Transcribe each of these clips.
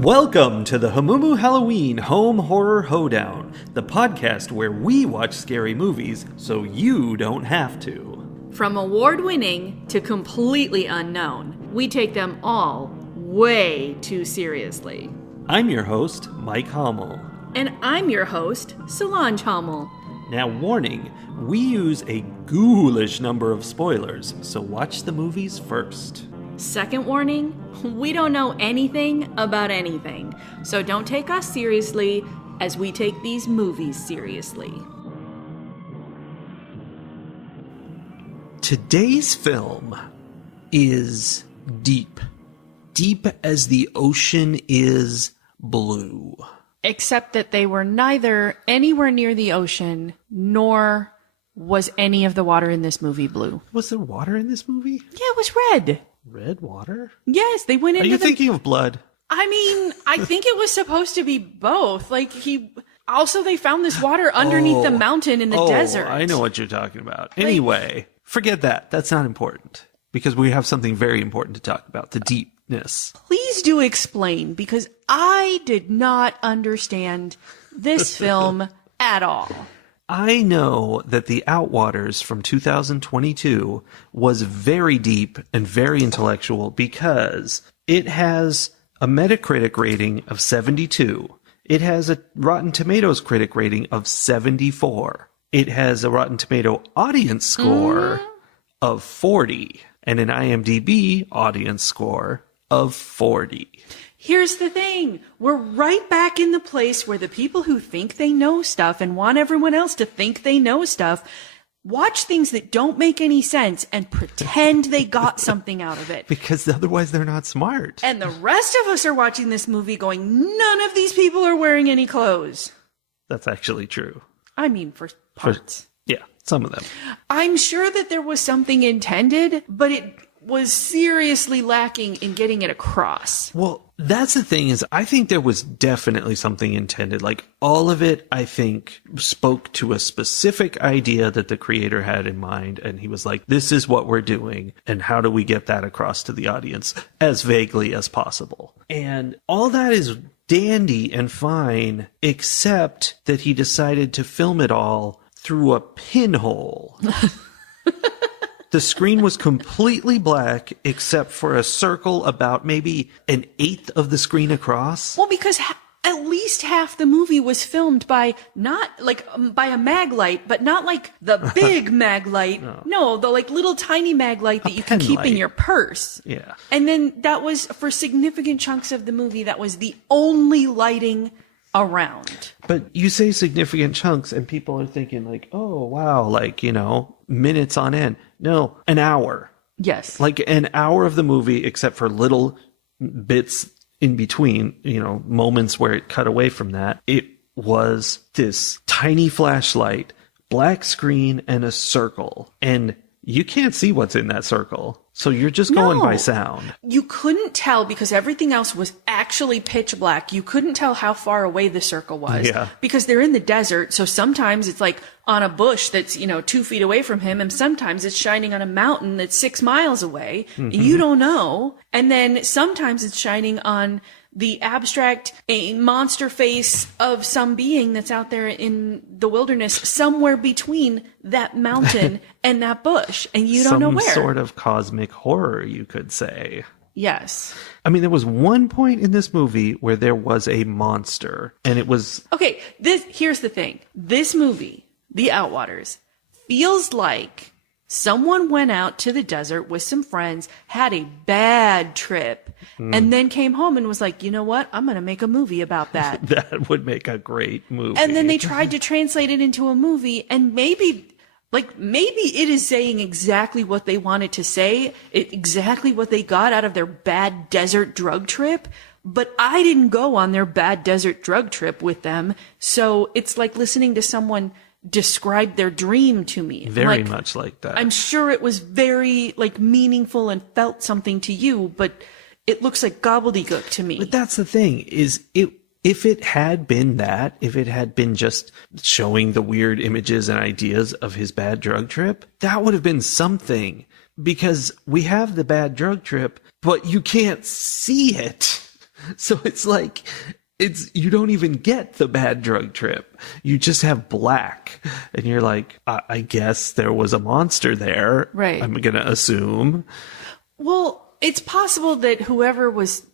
Welcome to the Hamumu Halloween Home Horror Hoedown, the podcast where we watch scary movies so you don't have to. From award-winning to completely unknown, we take them all way too seriously. I'm your host, Mike Hummel. And I'm your host, Solange Hummel. Now, warning, we use a ghoulish number of spoilers, so watch the movies first. Second warning, we don't know anything about anything, so don't take us seriously as we take these movies seriously. Today's film is deep. Deep as the ocean is blue. Except that they were neither anywhere near the ocean, nor was any of the water in this movie blue. Was there water in this movie? Yeah, it was red. Red water? Yes, they went into Are you thinking of blood? I mean, I think it was supposed to be both. Like, they found this water underneath the mountain in the desert. I know what you're talking about. Anyway, forget that. That's not important. Because we have something very important to talk about, the deepness. Please do explain, because I did not understand this film at all. I know that the Outwaters from 2022 was very deep and very intellectual because it has a Metacritic rating of 72. It has a Rotten Tomatoes critic rating of 74. It has a Rotten Tomato audience score of 40 and an IMDb audience score of 40. Here's the thing. We're right back in the place where the people who think they know stuff and want everyone else to think they know stuff watch things that don't make any sense and pretend they got something out of it. Because otherwise they're not smart. And the rest of us are watching this movie going, none of these people are wearing any clothes. That's actually true. I mean, for parts. Yeah, some of them. I'm sure that there was something intended, but it was seriously lacking in getting it across. Well, that's the thing is I think there was definitely something intended. Like all of it, I think, spoke to a specific idea that the creator had in mind. And he was like, this is what we're doing. And how do we get that across to the audience as vaguely as possible? And all that is dandy and fine, except that he decided to film it all through a pinhole. The screen was completely black except for a circle about maybe an eighth of the screen across. Well, because at least half the movie was filmed by by a mag light, but not like the big mag light. No, the like little tiny mag light that you can keep in your purse. Yeah. And then that was for significant chunks of the movie. That was the only lighting around. But you say significant chunks and people are thinking like, oh, wow, like, minutes on end. No, an hour. Yes. Like an hour of the movie, except for little bits in between, moments where it cut away from that. It was this tiny flashlight, black screen, and a circle. And you can't see what's in that circle. So you're just going by sound. You couldn't tell because everything else was actually pitch black. You couldn't tell how far away the circle was. Yeah. Because they're in the desert. So sometimes it's like on a bush that's, 2 feet away from him. And sometimes it's shining on a mountain that's 6 miles away. Mm-hmm. You don't know. And then sometimes it's shining on the abstract monster face of some being that's out there in the wilderness somewhere between that mountain and that bush. And you don't know where. Some sort of cosmic horror, you could say. Yes. I mean, there was one point in this movie where there was a monster and it was... Okay, here's the thing. This movie, The Outwaters, feels like someone went out to the desert with some friends, had a bad trip, and then came home and was like, you know what? I'm going to make a movie about that. That would make a great movie. And then they tried to translate it into a movie, and maybe it is saying exactly what they wanted to say, exactly what they got out of their bad desert drug trip. But I didn't go on their bad desert drug trip with them. So it's like listening to someone describe their dream to me. Very much like that. I'm sure it was very meaningful and felt something to you, but it looks like gobbledygook to me. But that's the thing is if it had been that, if it had been just showing the weird images and ideas of his bad drug trip, that would have been something. Because we have the bad drug trip, but you can't see it. So it's like, you don't even get the bad drug trip. You just have black. And you're like, I guess there was a monster there. Right. I'm going to assume. Well, it's possible that whoever was,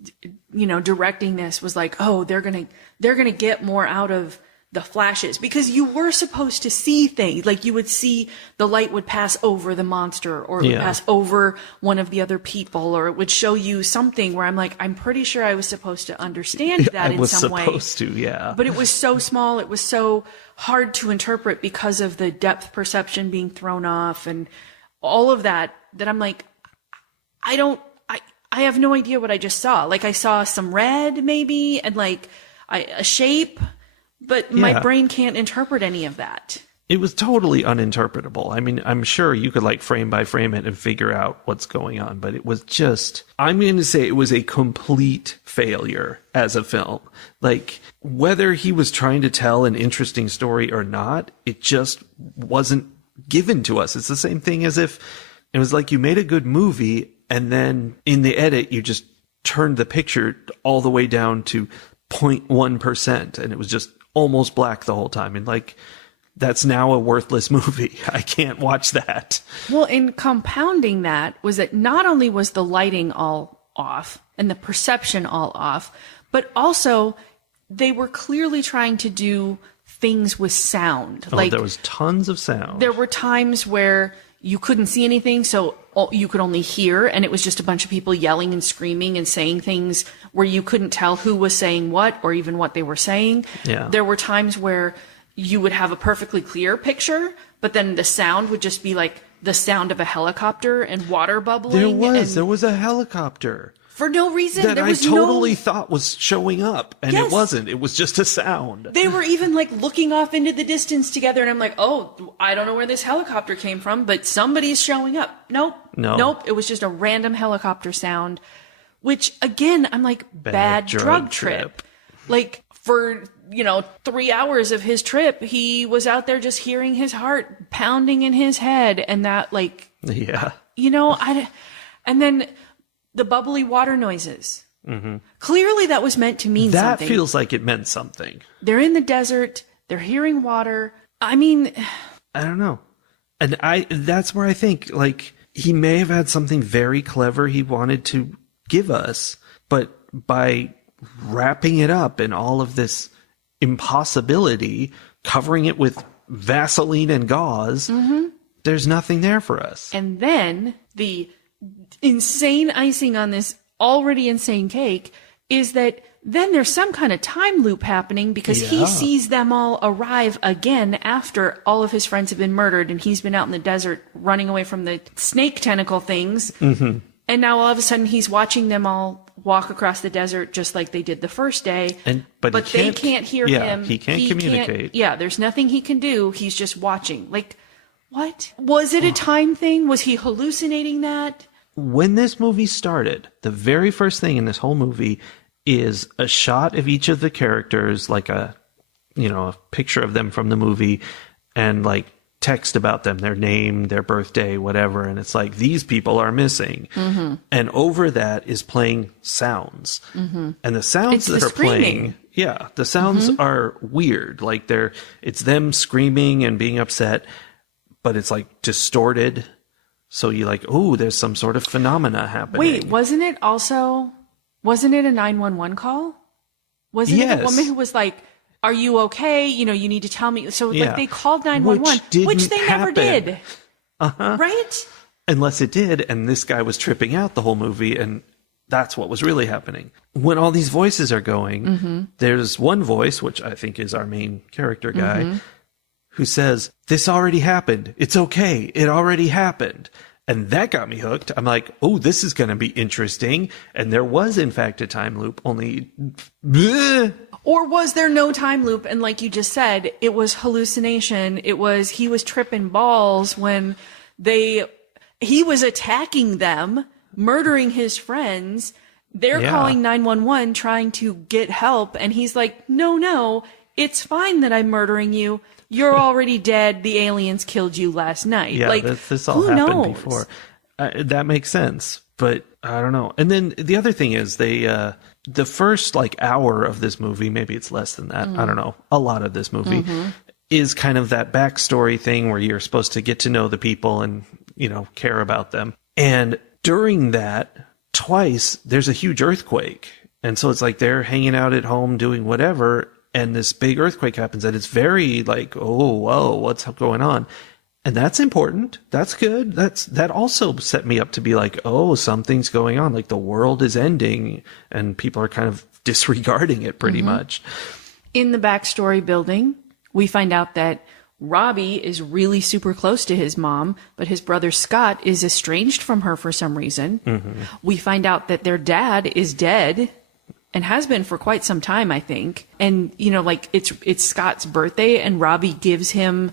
directing this was like, oh, they're going to get more out of the flashes, because you were supposed to see things. Like, you would see the light would pass over the monster, or it would pass over one of the other people, or it would show you something where I'm like, I'm pretty sure I was supposed to understand that in some way. I was supposed to, yeah. But it was so small, it was so hard to interpret because of the depth perception being thrown off and all of that I'm like, I have no idea what I just saw. Like, I saw some red maybe, and like a shape, but my brain can't interpret any of that. It was totally uninterpretable. I mean, I'm sure you could like frame by frame it and figure out what's going on, but it was just, I'm going to say it was a complete failure as a film. Like, whether he was trying to tell an interesting story or not, it just wasn't given to us. It's the same thing as if it was like you made a good movie and then in the edit, you just turned the picture all the way down to 0.1%, and it was just almost black the whole time. And like, that's now a worthless movie. I can't watch that. Well, in compounding that was that not only was the lighting all off and the perception all off, but also they were clearly trying to do things with sound. Oh, there was tons of sound. There were times where you couldn't see anything, so you could only hear, and it was just a bunch of people yelling and screaming and saying things where you couldn't tell who was saying what or even what they were saying. Yeah. There were times where you would have a perfectly clear picture, but then the sound would just be like the sound of a helicopter and water bubbling. There was a helicopter. For no reason. That there I was totally thought was showing up, and Yes. it wasn't. It was just a sound. They were even like looking off into the distance together, and I'm like, oh, I don't know where this helicopter came from, but somebody's showing up. Nope. It was just a random helicopter sound, which again, I'm like, bad drug trip. Like, for 3 hours of his trip, he was out there just hearing his heart pounding in his head, and that, like, Yeah. And then the bubbly water noises. Mm-hmm. Clearly that was meant to mean something. That feels like it meant something. They're in the desert. They're hearing water. I mean, I don't know. And that's where I think, like, he may have had something very clever he wanted to give us, but by wrapping it up in all of this impossibility, covering it with Vaseline and gauze, there's nothing there for us. And then the insane icing on this already insane cake is that then there's some kind of time loop happening, because he sees them all arrive again after all of his friends have been murdered, and he's been out in the desert running away from the snake tentacle things. Mm-hmm. And now all of a sudden he's watching them all walk across the desert just like they did the first day. But they can't hear him. He can't communicate. There's nothing he can do. He's just watching. Like, what? Was it a time thing? Was he hallucinating that? When this movie started, the very first thing in this whole movie is a shot of each of the characters, like a picture of them from the movie, and like text about them, their name, their birthday, whatever. And it's like, these people are missing. Mm-hmm. And over that is playing sounds. Mm-hmm. And the sounds that are playing, the sounds are weird. Like it's them screaming and being upset, but it's like distorted. So you're like, oh, there's some sort of phenomena happening. Wait, wasn't it a 911 call? Wasn't it the woman who was like, are you okay? You need to tell me. So like they called 911, which they never did. Uh-huh. Right? Unless it did, and this guy was tripping out the whole movie, and that's what was really happening. When all these voices are going, there's one voice, which I think is our main character guy, who says, this already happened. It's okay. It already happened. And that got me hooked. I'm like, oh, this is going to be interesting. And there was, in fact, a time loop, only... Bleh. Or was there no time loop? And like you just said, it was hallucination. He was tripping balls when he was attacking them, murdering his friends. They're calling 911, trying to get help. And he's like, no, it's fine that I'm murdering you. You're already dead. The aliens killed you last night. Yeah, like, this all happened before. That makes sense. But I don't know. And then the other thing is the first like hour of this movie, maybe it's less than that. I don't know. A lot of this movie is kind of that backstory thing where you're supposed to get to know the people and, you know, care about them. And during that, twice, there's a huge earthquake. And so it's like they're hanging out at home doing whatever. And this big earthquake happens. And it's very like, oh, whoa, what's going on? And that's important. That's good. That also set me up to be like, oh, something's going on. Like the world is ending and people are kind of disregarding it pretty much. In the backstory building, we find out that Robbie is really super close to his mom, but his brother Scott is estranged from her for some reason. We find out that their dad is dead and has been for quite some time, I think. And, you know, like it's Scott's birthday and Robbie gives him,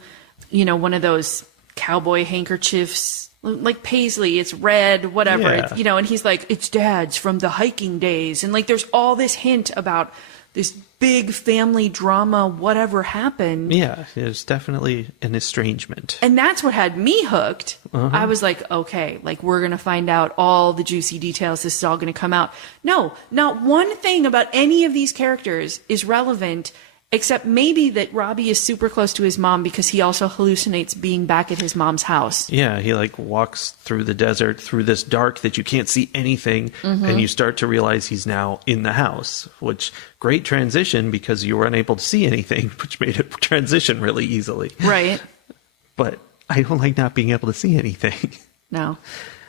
you know, one of those cowboy handkerchiefs, like paisley, it's red, whatever, Yeah. It's, you know, and he's like, it's dad's from the hiking days. And like, there's all this hint about this big family drama, whatever happened. Yeah, there's definitely an estrangement. And that's what had me hooked. I was like, okay, like we're going to find out all the juicy details. This is all going to come out. No, not one thing about any of these characters is relevant, except maybe that Robbie is super close to his mom because he also hallucinates being back at his mom's house. Yeah, he like walks through the desert, through this dark that you can't see anything, and you start to realize he's now in the house, which great transition because you were unable to see anything, which made it transition really easily. Right. But I don't like not being able to see anything. No.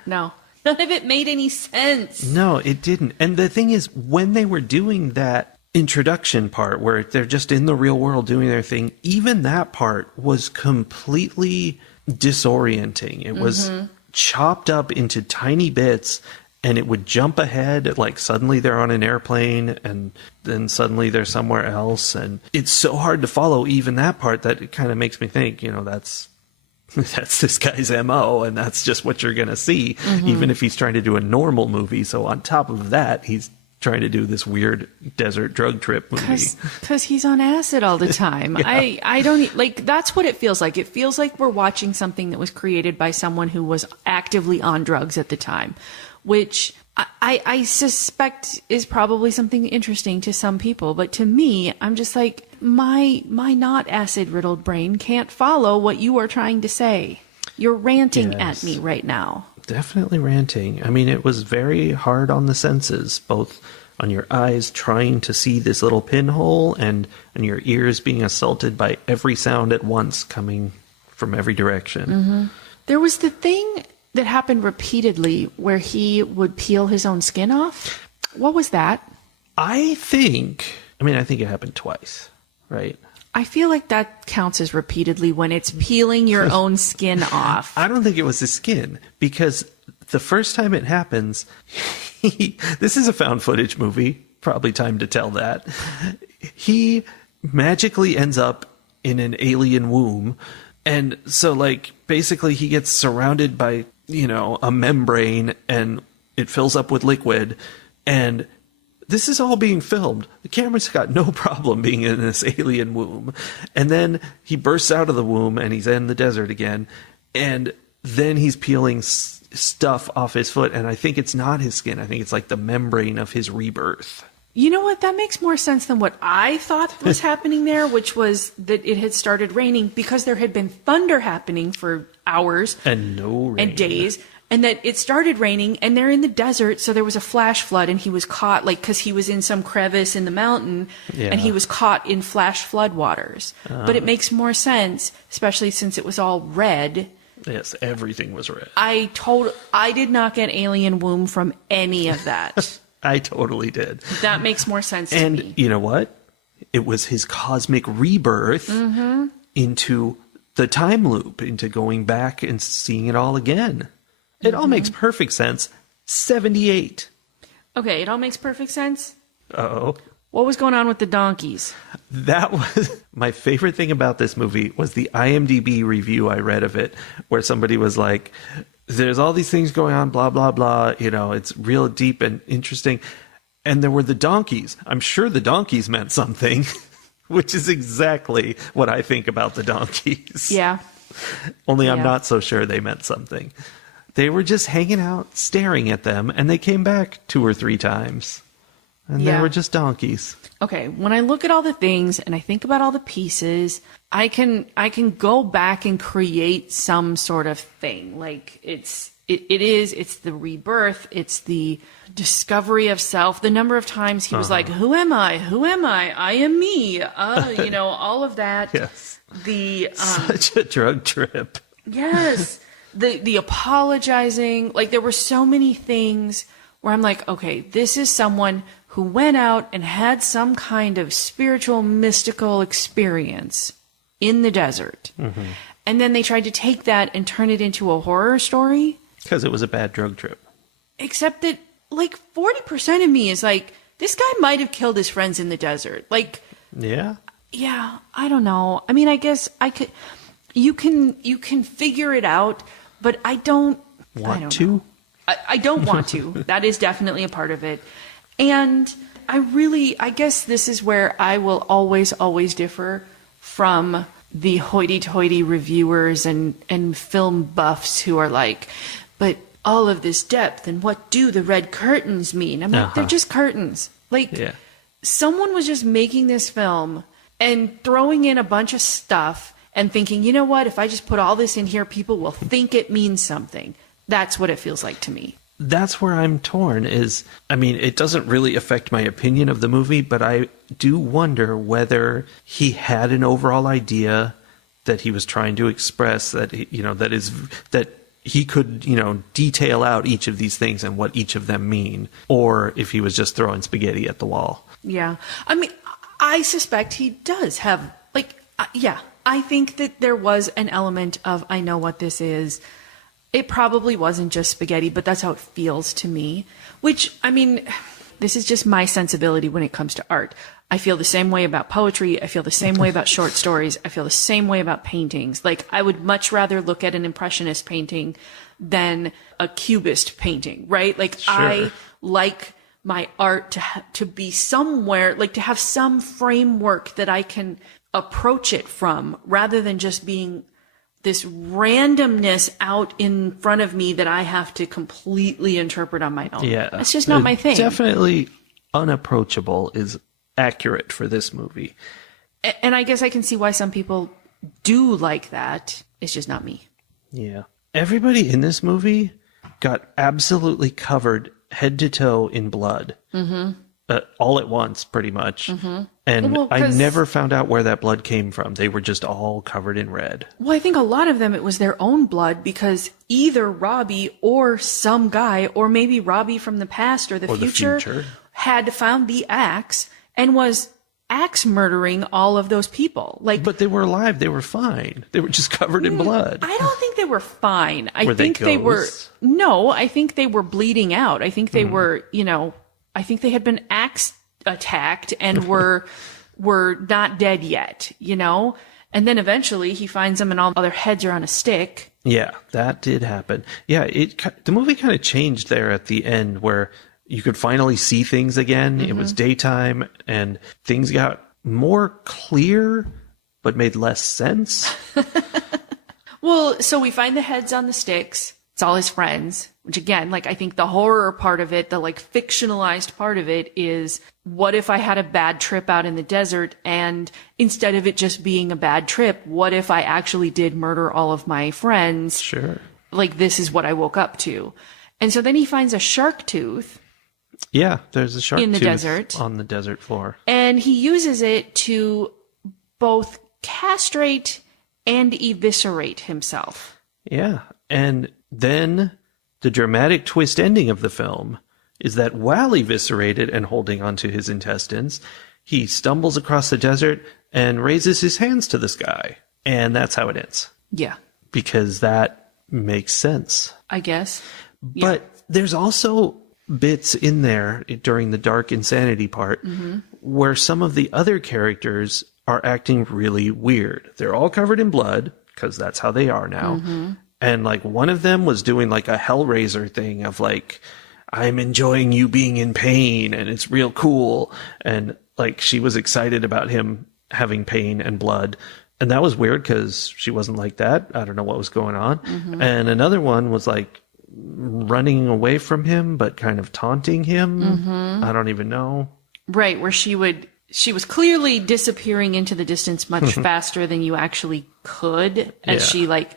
None of it made any sense. No, it didn't. And the thing is, when they were doing that introduction part where they're just in the real world doing their thing, even that part was completely disorienting. It was chopped up into tiny bits and it would jump ahead, like suddenly they're on an airplane and then suddenly they're somewhere else, and it's so hard to follow even that part that it kind of makes me think, you know, that's this guy's MO, and that's just what you're gonna see, even if he's trying to do a normal movie. So on top of that, he's trying to do this weird desert drug trip movie. Because he's on acid all the time. Yeah. I don't, like, that's what it feels like. It feels like we're watching something that was created by someone who was actively on drugs at the time, which I suspect is probably something interesting to some people. But to me, I'm just like, my not acid-riddled brain can't follow what you are trying to say. You're ranting at me right now. Definitely ranting. I mean, it was very hard on the senses, both on your eyes trying to see this little pinhole and your ears being assaulted by every sound at once coming from every direction. There was the thing that happened repeatedly where he would peel his own skin off. What was that? I think it happened twice, right? I feel like that counts as repeatedly when it's peeling your own skin off. I don't think it was his skin, because the first time it happens, this is a found footage movie, probably time to tell that. He magically ends up in an alien womb. And so, like, basically he gets surrounded by, you know, a membrane and it fills up with liquid. And this is all being filmed. The camera's got no problem being in this alien womb. And then he bursts out of the womb and he's in the desert again. And then he's peeling stuff off his foot. And I think it's not his skin. I think it's like the membrane of his rebirth. You know what? That makes more sense than what I thought was happening there, which was that it had started raining because there had been thunder happening for hours. And no rain. And days. And that it started raining and they're in the desert. So there was a flash flood and he was caught, like, because he was in some crevice in the mountain and he was caught in flash flood waters. But it makes more sense, especially since it was all red. Yes, everything was red. I did not get alien womb from any of that. I totally did. That makes more sense to me. And you know what? It was his cosmic rebirth into the time loop, into going back and seeing it all again. It all makes perfect sense. 78. Okay, it all makes perfect sense. Uh-oh. What was going on with the donkeys? That was my favorite thing about this movie was the IMDb review I read of it, where somebody was like, there's all these things going on, blah, blah, blah. You know, it's real deep and interesting. And there were the donkeys. I'm sure the donkeys meant something, which is exactly what I think about the donkeys. Yeah. Only I'm not so sure they meant something. They were just hanging out, staring at them, and they came back 2 or 3 times. And they Yeah. were just donkeys. Okay, when I look at all the things and I think about all the pieces, I can go back and create some sort of thing. Like it's the rebirth, it's the discovery of self. The number of times he was like, "Who am I? Who am I? I am me." All of that. Yes. The Such a drug trip. yes, the apologizing. Like there were so many things where I'm like, okay, this is someone who went out and had some kind of spiritual, mystical experience in the desert. Mm-hmm. And then they tried to take that and turn it into a horror story. Because it was a bad drug trip. Except that, like, 40% of me is like, this guy might have killed his friends in the desert. Like, Yeah. yeah, I don't know. I mean, I guess I could, you can figure it out, but I don't Want to? I don't want to. That is definitely a part of it. And I guess this is where I will always differ from the hoity-toity reviewers and film buffs who are like, but all of this depth and what do the red curtains mean? I'm like, they're just curtains. Like, Yeah. someone was just making this film and throwing in a bunch of stuff and thinking, you know what, if I just put all this in here, people will think it means something. That's what it feels like to me. That's where I'm torn it doesn't really affect my opinion of the movie, but I do wonder whether he had an overall idea that he was trying to express that he could, detail out each of these things and what each of them mean, or if he was just throwing spaghetti at the wall. Yeah. I mean, I suspect he does have, I think that there was an element of, I know what this is. It probably wasn't just spaghetti, but that's how it feels to me. Which, I mean, this is just my sensibility when it comes to art. I feel the same way about poetry. I feel the same way about short stories. I feel the same way about paintings. Like, I would much rather look at an impressionist painting than a cubist painting, right? Like, Sure. I like my art to be somewhere, like to have some framework that I can approach it from, rather than just being this randomness out in front of me that I have to completely interpret on my own. Yeah. That's just not my thing. Definitely unapproachable is accurate for this movie. And I guess I can see why some people do like that. It's just not me. Yeah. Everybody in this movie got absolutely covered head to toe in blood. Mm-hmm. All at once, pretty much. Mm-hmm. And Well, I never found out where that blood came from. They were just all covered in red. Well, I think a lot of them, it was their own blood, because either Robbie or some guy, or maybe Robbie from the past or the future, had found the axe and was axe murdering all of those people. But they were alive. They were fine. They were just covered in blood. I don't think they were fine. Were they ghosts? No, I think they were bleeding out. I think they were, I think they had been axe attacked and were not dead yet, And then eventually he finds them and all their heads are on a stick. Yeah, that did happen. Yeah, the movie kind of changed there at the end where you could finally see things again. Mm-hmm. It was daytime and things got more clear but made less sense. Well, so we find the heads on the sticks. It's all his friends, which again, I think the horror part of it, the fictionalized part of it is, what if I had a bad trip out in the desert and instead of it just being a bad trip, what if I actually did murder all of my friends? Sure. This is what I woke up to. And so then he finds a shark tooth. Yeah, there's a shark in the tooth desert on the desert floor. And he uses it to both castrate and eviscerate himself. Yeah. And then the dramatic twist ending of the film is that while eviscerated and holding onto his intestines, he stumbles across the desert and raises his hands to the sky. And that's how it ends. Yeah. Because that makes sense. I guess. But there's also bits in there during the dark insanity part where some of the other characters are acting really weird. They're all covered in blood because that's how they are now. Mm-hmm. And one of them was doing a Hellraiser thing of I'm enjoying you being in pain and it's real cool. And she was excited about him having pain and blood. And that was weird because she wasn't like that. I don't know what was going on. Mm-hmm. And another one was running away from him, but kind of taunting him. I don't even know. Right, where she was clearly disappearing into the distance much faster than you actually could as she like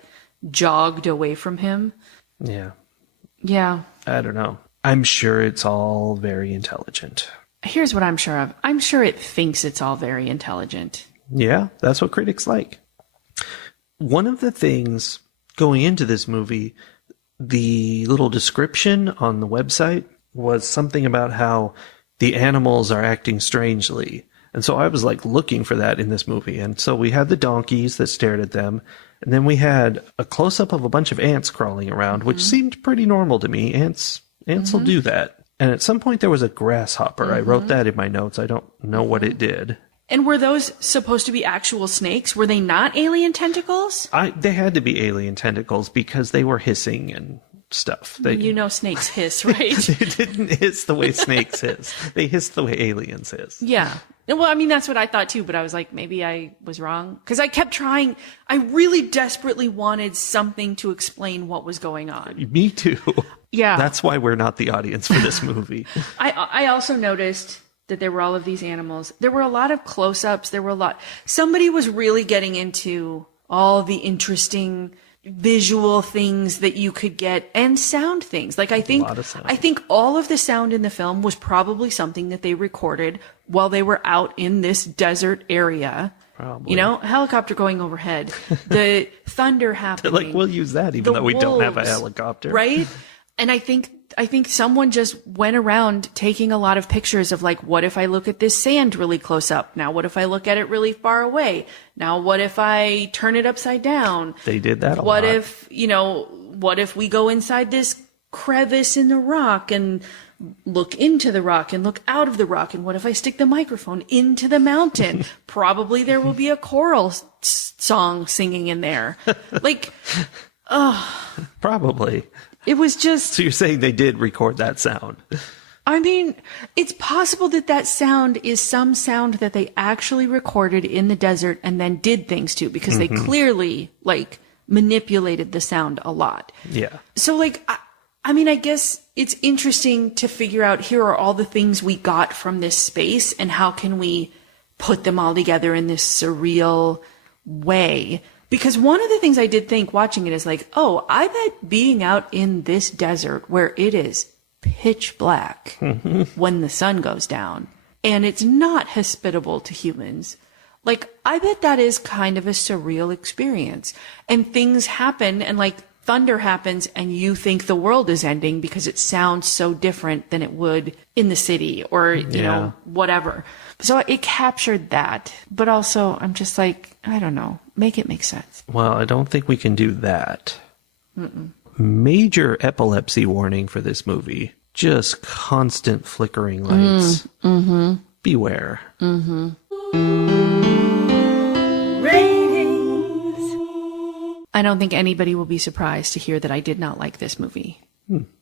jogged away from him. Yeah. Yeah. I don't know. I'm sure it's all very intelligent. Here's what I'm sure of. I'm sure it thinks it's all very intelligent. Yeah, that's what critics like. One of the things going into this movie, the little description on the website was something about how the animals are acting strangely. And so I was like looking for that in this movie. And so we had the donkeys that stared at them. And then we had a close-up of a bunch of ants crawling around, which seemed pretty normal to me. Ants will do that. And at some point there was a grasshopper. I wrote that in my notes. I don't know what it did. And were those supposed to be actual snakes? Were they not alien tentacles? They had to be alien tentacles because they were hissing and stuff. You know snakes hiss, right? They didn't hiss the way snakes hiss. They hissed the way aliens hiss. Yeah. Well, I mean, that's what I thought too, but I was like, maybe I was wrong. Because I kept trying. I really desperately wanted something to explain what was going on. Me too. Yeah. That's why we're not the audience for this movie. I also noticed that there were all of these animals. There were a lot of close-ups. Somebody was really getting into all the interesting visual things that you could get and sound things. Like I think all of the sound in the film was probably something that they recorded while they were out in this desert area. Probably. You know, helicopter going overhead, the thunder happening. Like, we'll use that even though we don't have a helicopter. Right? And I think someone just went around taking a lot of pictures of like, what if I look at this sand really close up? Now, what if I look at it really far away? Now, what if I turn it upside down? They did that a lot. What if we go inside this crevice in the rock and look into the rock and look out of the rock? And what if I stick the microphone into the mountain? Probably there will be a choral song singing in there. Like, probably. It was just... So you're saying they did record that sound? I mean, it's possible that sound is some sound that they actually recorded in the desert and then did things to, because they clearly, like, manipulated the sound a lot. Yeah. So, like, I mean, I guess it's interesting to figure out, here are all the things we got from this space, and how can we put them all together in this surreal way? Because one of the things I did think watching it is like, oh, I bet being out in this desert where it is pitch black when the sun goes down and it's not hospitable to humans, like, I bet that is kind of a surreal experience. And things happen, and like thunder happens, and you think the world is ending because it sounds so different than it would in the city or, you know, whatever. So it captured that. But also, I'm just like, I don't know. Make it make sense. Well, I don't think we can do that. Major epilepsy warning for this movie. Just constant flickering lights. Beware. Ratings. I don't think anybody will be surprised to hear that I did not like this movie.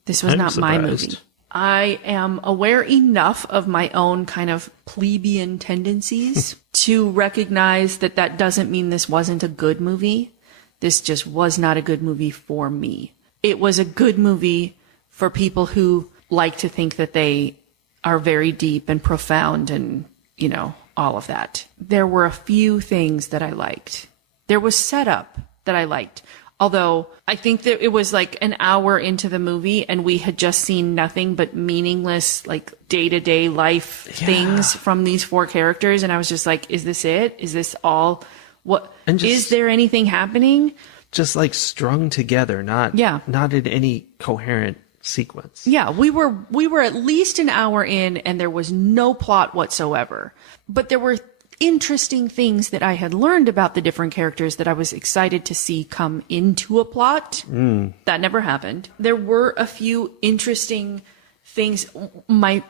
This was not my movie. I am aware enough of my own kind of plebeian tendencies to recognize that that doesn't mean this wasn't a good movie. This just was not a good movie for me. It was a good movie for people who like to think that they are very deep and profound and, you know, all of that. There were a few things that I liked. There was setup that I liked. Although I think that it was like an hour into the movie and we had just seen nothing but meaningless, like, day-to-day life things from these four characters. And I was just like, is this it? Is this all? What? Is there anything happening? Just like strung together, not in any coherent sequence. Yeah, we were at least an hour in and there was no plot whatsoever. But there were interesting things that I had learned about the different characters that I was excited to see come into a plot. That never happened. There were a few interesting things. My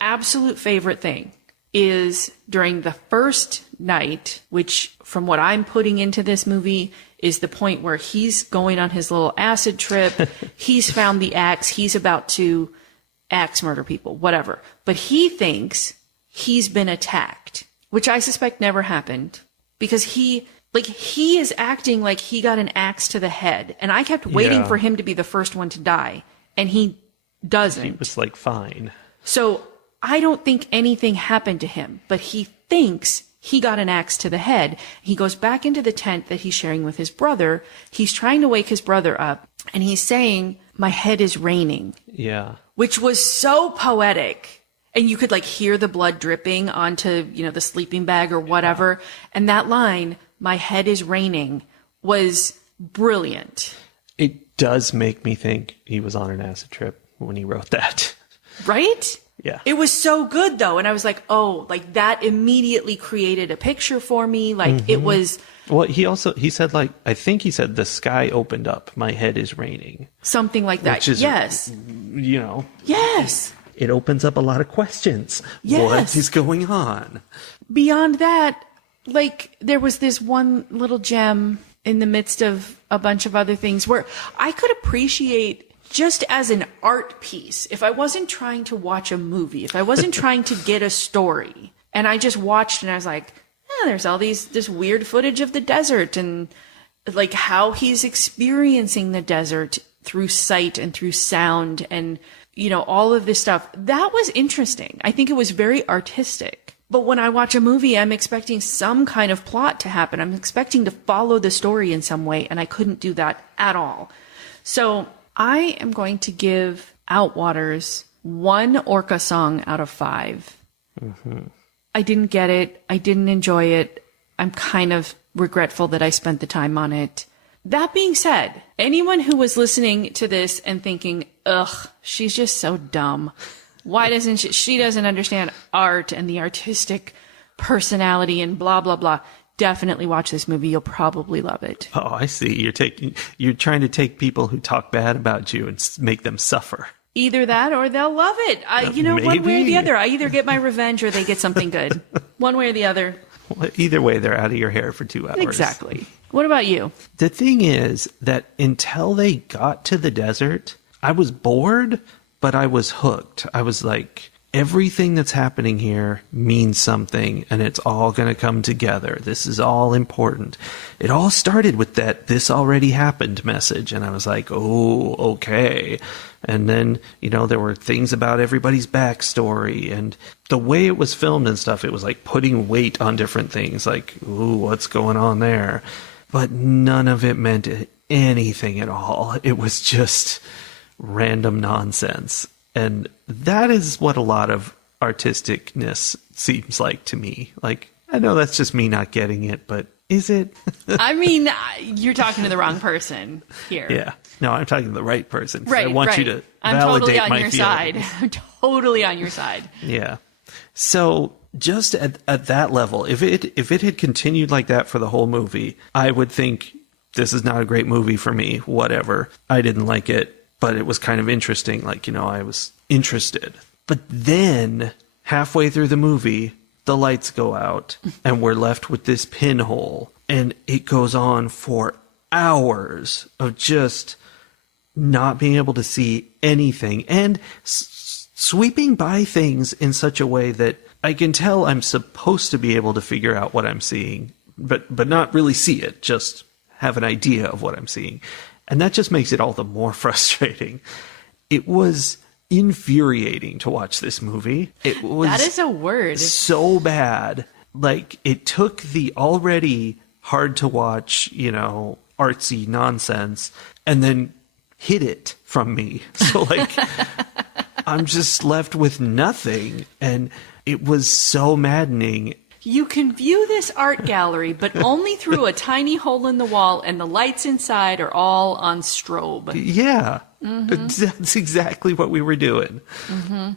absolute favorite thing is during the first night, which from what I'm putting into this movie is the point where he's going on his little acid trip. He's found the axe. He's about to axe murder people, whatever. But he thinks he's been attacked, which I suspect never happened, because he is acting like he got an axe to the head. And I kept waiting for him to be the first one to die. and he doesn't. He was like, fine. So I don't think anything happened to him, but he thinks he got an axe to the head. He goes back into the tent that he's sharing with his brother. He's trying to wake his brother up, and he's saying, my head is raining. Yeah. Which was so poetic. And you could like hear the blood dripping onto, the sleeping bag or whatever. Yeah. And that line, my head is raining, was brilliant. It does make me think he was on an acid trip when he wrote that. Right? Yeah. It was so good though. And I was like, oh, like that immediately created a picture for me. Like it was. Well, he said like, I think he said the sky opened up. My head is raining. Something like that. Which is, yes. Yes. It opens up a lot of questions. Yes. What is going on? Beyond that, like there was this one little gem in the midst of a bunch of other things where I could appreciate just as an art piece, if I wasn't trying to watch a movie, if I wasn't trying to get a story, and I just watched and I was like, there's all this weird footage of the desert and like how he's experiencing the desert through sight and through sound and all of this stuff. That was interesting. I think it was very artistic. But when I watch a movie, I'm expecting some kind of plot to happen. I'm expecting to follow the story in some way, and I couldn't do that at all. So I am going to give Outwaters 1 orca song out of 5. Mm-hmm. I didn't get it. I didn't enjoy it. I'm kind of regretful that I spent the time on it. That being said, anyone who was listening to this and thinking, ugh, she's just so dumb. Why doesn't she doesn't understand art and the artistic personality and blah, blah, blah. Definitely watch this movie. You'll probably love it. Oh, I see. You're trying to take people who talk bad about you and make them suffer. Either that or they'll love it. Maybe. One way or the other. I either get my revenge or they get something good. One way or the other. Well, either way, they're out of your hair for 2 hours. Exactly. What about you? The thing is that until they got to the desert, I was bored, but I was hooked. I was like, everything that's happening here means something, and it's all going to come together. This is all important. It all started with that "this already happened" message, and I was like, oh, okay. And then, there were things about everybody's backstory, and the way it was filmed and stuff, it was like putting weight on different things, like, ooh, what's going on there? But none of it meant anything at all. It was just random nonsense. And that is what a lot of artisticness seems like to me. Like, I know that's just me not getting it, but is it? I mean, you're talking to the wrong person here. Yeah. No, I'm talking to the right person. Right. I want you to validate I'm totally on my your feelings. side. I'm totally on your side. Yeah. So just at that level, if it had continued like that for the whole movie, I would think this is not a great movie for me. Whatever. I didn't like it, but it was kind of interesting. Like, I was interested. But then halfway through the movie, the lights go out and we're left with this pinhole, and it goes on for hours of just not being able to see anything and sweeping by things in such a way that I can tell I'm supposed to be able to figure out what I'm seeing, but not really see it, just have an idea of what I'm seeing. And that just makes it all the more frustrating. It was infuriating to watch this movie. It was That is a word. So bad. Like, it took the already hard to watch, artsy nonsense and then hid it from me. So like, I'm just left with nothing. And it was so maddening. You can view this art gallery, but only through a tiny hole in the wall, and the lights inside are all on strobe. Yeah. Mm-hmm. That's exactly what we were doing. Mm-hmm.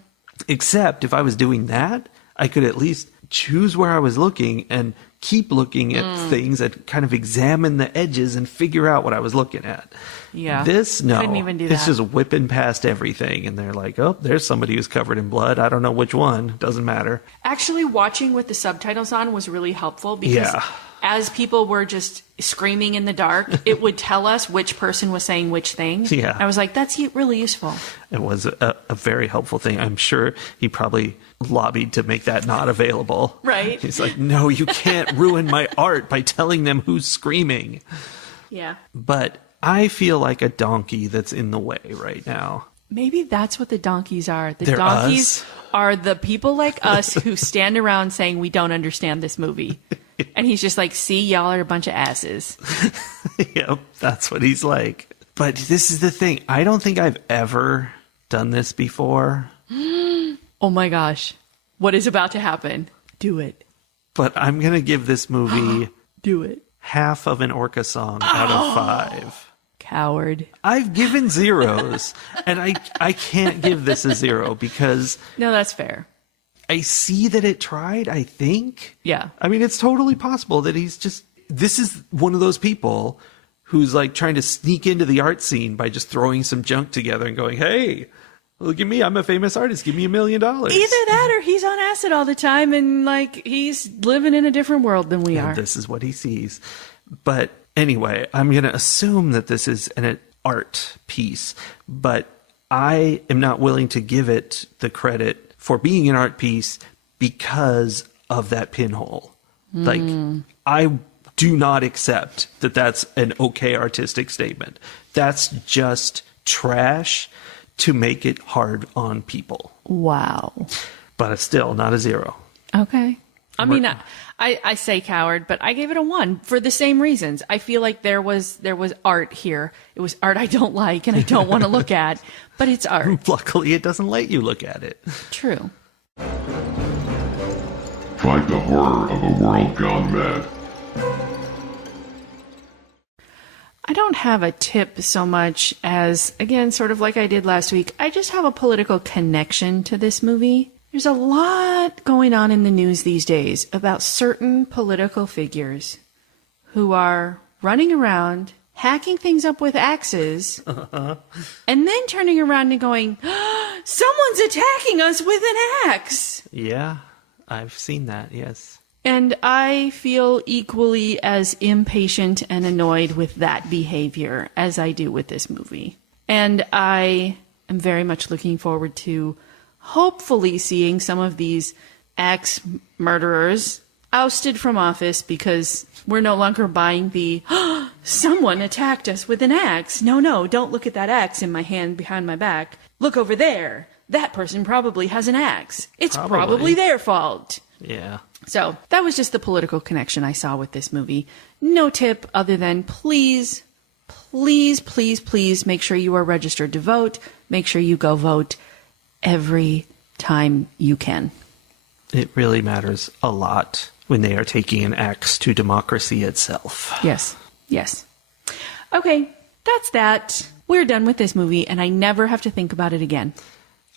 Except if I was doing that, I could at least choose where I was looking and keep looking at things and kind of examine the edges and figure out what I was looking at. Yeah. No. Couldn't even do that. It's just whipping past everything. And they're like, oh, there's somebody who's covered in blood. I don't know which one. Doesn't matter. Actually, watching with the subtitles on was really helpful because as people were just screaming in the dark, it would tell us which person was saying which thing. Yeah. I was like, that's really useful. It was a very helpful thing. I'm sure he probably lobbied to make that not available. Right. He's like, no, you can't ruin my art by telling them who's screaming. Yeah. But I feel like a donkey that's in the way right now. Maybe that's what the donkeys are. The They're donkeys us? are the people like us who stand around saying we don't understand this movie. And he's just like, see, y'all are a bunch of asses. Yep, that's what he's like. But this is the thing. I don't think I've ever done this before. Oh my gosh. What is about to happen? Do it. But I'm going to give this movie Do it. half of an orca song out of 5. Coward. I've given zeros, and I can't give this a 0 because No, that's fair. I see that it tried, I think. Yeah. I mean, it's totally possible that this is one of those people who's like trying to sneak into the art scene by just throwing some junk together and going, hey, look at me, I'm a famous artist, give me $1 million. Either that or he's on acid all the time and like he's living in a different world than we And are. this is what he sees. But anyway, I'm going to assume that this is an art piece, but I am not willing to give it the credit for being an art piece because of that pinhole. Like, I do not accept that that's an okay artistic statement. That's just trash to make it hard on people. Wow. But it's still not a 0. Okay. I mean, I say coward, but I gave it a 1 for the same reasons. I feel like there was art here. It was art I don't like and I don't want to look at, but it's art. Luckily, it doesn't let you look at it. True. Fight the horror of a world gone mad. I don't have a tip so much as, again, sort of like I did last week, I just have a political connection to this movie. There's a lot going on in the news these days about certain political figures who are running around, hacking things up with axes, and then turning around and going, someone's attacking us with an axe! Yeah, I've seen that, yes. And I feel equally as impatient and annoyed with that behavior as I do with this movie. And I am very much looking forward to hopefully seeing some of these axe murderers ousted from office because we're no longer buying the, someone attacked us with an axe. No, don't look at that axe in my hand behind my back. Look over there. That person probably has an axe. It's probably their fault. Yeah. So that was just the political connection I saw with this movie. No tip other than please make sure you are registered to vote. Make sure you go vote every time you can. It really matters a lot when they are taking an axe to democracy itself. Yes. Okay, that's that. We're done with this movie, and I never have to think about it again.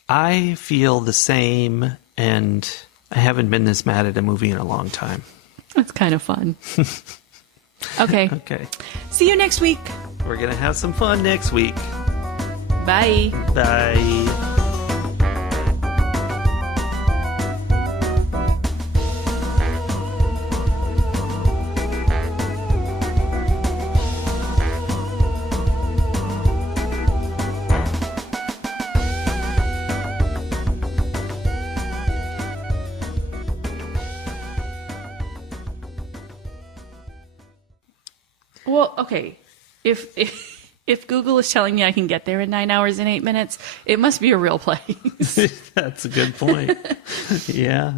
I feel the same, and I haven't been this mad at a movie in a long time. That's kind of fun. Okay. Okay. See you next week. We're going to have some fun next week. Bye. Bye. Well, okay. If Google is telling me I can get there in 9 hours and 8 minutes, it must be a real place. That's a good point. Yeah.